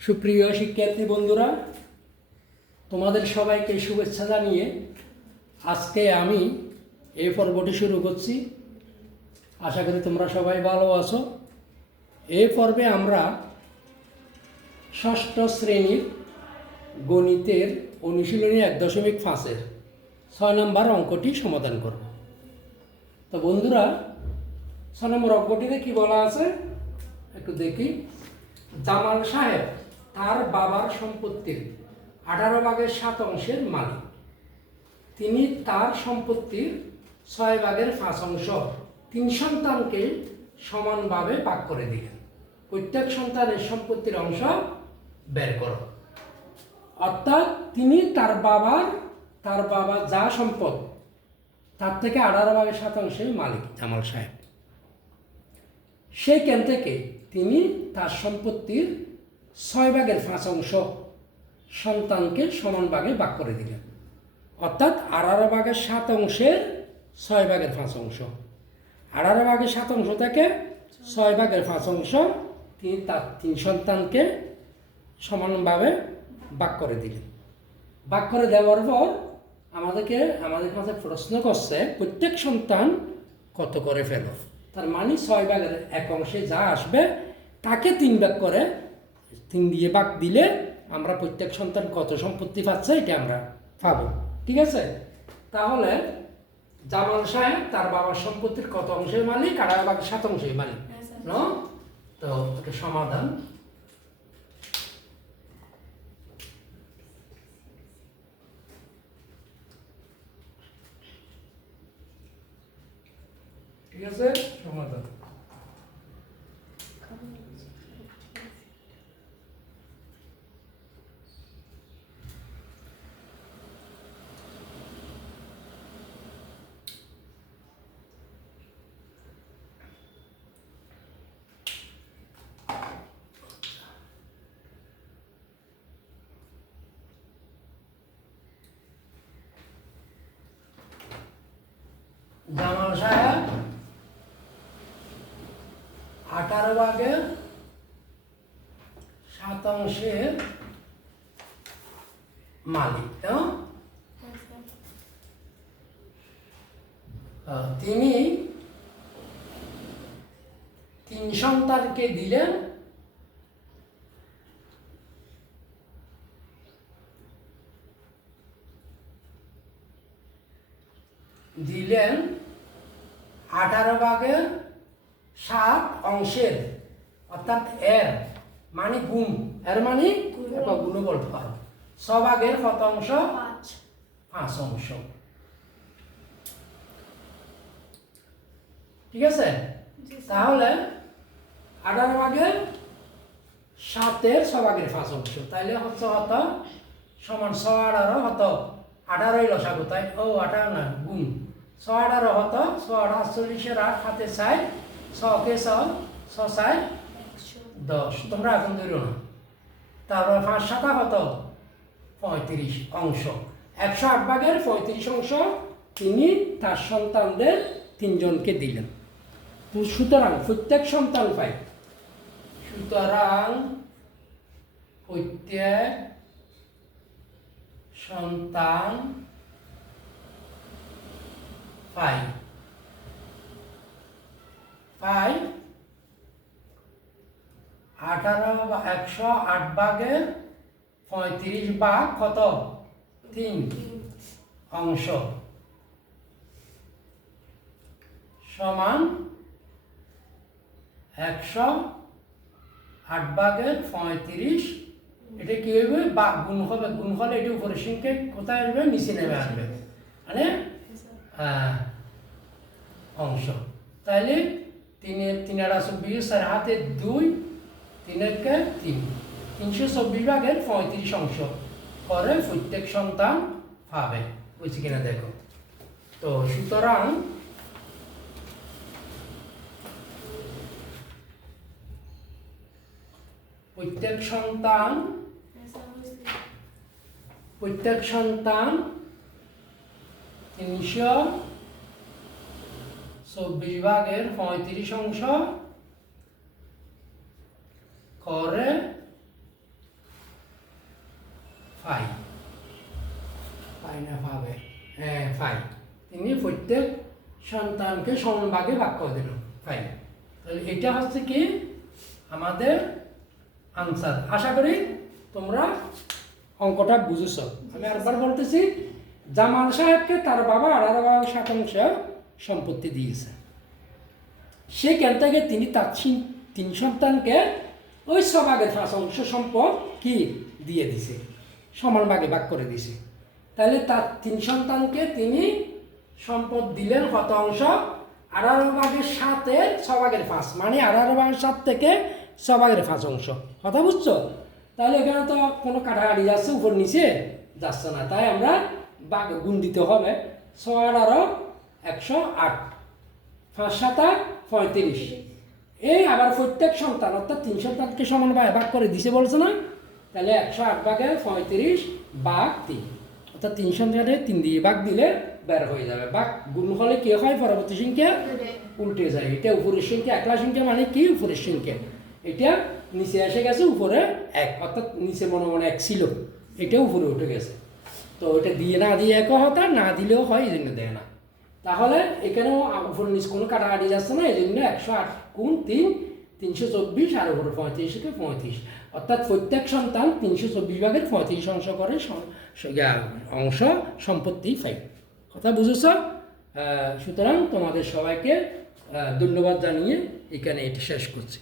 সুপ্রিয় শিক্ষার্থী বন্ধুরা, তোমাদের সবাইকে শুভেচ্ছা জানিয়ে আজকে আমি এই পর্বটি শুরু করছি। আশা করি তোমরা সবাই ভালো আছো। এই পর্বে আমরা ষষ্ঠ শ্রেণীর গণিতের অনুশীলনী 1.5-এর 6 নম্বর অঙ্কটি সমাধান করব। তো বন্ধুরা, 6 নম্বর অঙ্কটিতে কি বলা আছে একটু দেখি। জামাল সাহেব তার বাবার সম্পত্তির 18/7 মালিক। তিনি তার সম্পত্তির 6/5 তিন সন্তানকে সমানভাবে ভাগ করে দিলেন। প্রত্যেক সন্তানের সম্পত্তির অংশ বের করো। অর্থাৎ তিনি তার বাবার যা সম্পদ তার থেকে 18/7 মালিক জামাল সাহেব। সেইখান থেকে তিনি তার সম্পত্তির 6/5 সন্তানকে সমান ভাগে ভাগ করে দিলেন। অর্থাৎ 18/7 6/5 18/7 থেকে 6/5 তিনি তার 3 সন্তানকে সমানভাবে ভাগ করে দিলেন। ভাগ করে দেওয়ার পর আমাদের কাছে প্রশ্ন করছে প্রত্যেক সন্তান কত করে ফেল। তার মানে 6/1 যা আসবে তাকে 3 ভাগ করে 3 দিয়ে ভাগ দিলে আমরা প্রত্যেক সন্তান কত সম্পত্তি পাচ্ছে এটা আমরা পাবো। ঠিক আছে, তাহলে জামাল সাহেব তার বাবার সম্পত্তির কত অংশের মালিক? 18/7 মালিক। তো এটা সমাধান। ঠিক আছে, সমাধান। জামাল সাহেব 18/7 মালিক। তিনি 3 সন্তানকে দিলেন 18/7 অংশের, অর্থাৎ এর মানে গুণ, এর মানে গুণ বলতে পারো। 6/5 ঠিক আছে, তাহলে 18/7 6/5 তাইলে হচ্ছে কত? সমান 6/18 কত? 18 লসাগু, তাই 18 না গুণ 6/18 কত? 6/48 হাতে 4 6 6 10। তোমরা এখন ধরো না। তারপর 5/7 কত? 35 অংশ। 108/35 অংশ তিনি তার সন্তানদের 3 জনকে দিলেন। সুতরাং প্রত্যেক সন্তান পায়। সুতরাং প্রত্যেক সন্তান পায় 108/35 ভাগ কত? 3 অংশ সমান 108/35। এটা কি হবে? বা গুণ হবে, গুণ হলে এটা উপরে সিংকে কোথায় আসবে? নিচে নেমে আসবে, মানে অংশ। তাইলে 3 4 হাতে 2 3 3 324/35 অংশ করে প্রত্যেক সন্তান পাবে। বুঝছি কিনা দেখো। তো সুতরাং প্রত্যেক সন্তান 324/35 অংশ করে ফাই ফাই না পাবে, হ্যাঁ ফাই। তিনি প্রত্যেক সন্তানকে সমান ভাগে ভাগ করে দিল, ফাই। তাহলে এটা হচ্ছে কি আমাদের আনসার। আশা করি তোমরা অঙ্কটা বুঝেছ। আমি আরেকবার বলতেছি, জামাল সাহেবকে তার বাবা 18% সম্পত্তি দিয়েছে। সেখান থেকে তিনি তার 3 সন্তানকে ওই 6/5 সম্পদ কি দিয়ে দিছে, সমান ভাগে ভাগ করে দিছে। তাহলে তার 3 সন্তানকে তিনি সম্পদ দিলেন কত অংশ? 18/7 6/5, মানে 18/7 থেকে 6/5 অংশ। কথা বুঝছো? তাহলে এখানে তো কোনো কাটাকাটি যাচ্ছে, উপর নিচে যাচ্ছে না, তাই আমরা গুণ দিতে হবে। 6 আর 108, 5 7 35। এই আবার প্রত্যেক সন্তান অর্থাৎ 3 সন্তানকে সমান ভাগ করে দিছে বলছে না? তাহলে 108/35 অর্থাৎ 3 সন্তানের 3 দিয়ে ভাগ দিলে বের হয়ে যাবে। ভাগ গুণ হলে কি হয়? পরবর্তী সংখ্যা উল্টে যায়। এটা উপরের সংখ্যা, একলা সংখ্যা মানে কি? উপরের সংখ্যা। এটা নিচে এসে গেছে উপরে 1, অর্থাৎ নিচে মনে মনে 1 ছিল, এটা উপরে উঠে গেছে। তো এটা দিয়ে না দিয়ে এক হতা, না দিলেও হয়, এই জন্য দেয় না। তাহলে এখানেও উপর নিচে কোনো কাটাকাটি যাচ্ছে না, এই জন্য 108 গুণ 3 324, আর উপরে 35 থেকে 35, অর্থাৎ প্রত্যেক সন্তান 324 35 অংশ করে অংশ সম্পত্তি পাই। কথা বুঝেছ? সুতরাং তোমাদের সবাইকে ধন্যবাদ জানিয়ে এখানে এটি শেষ করছি।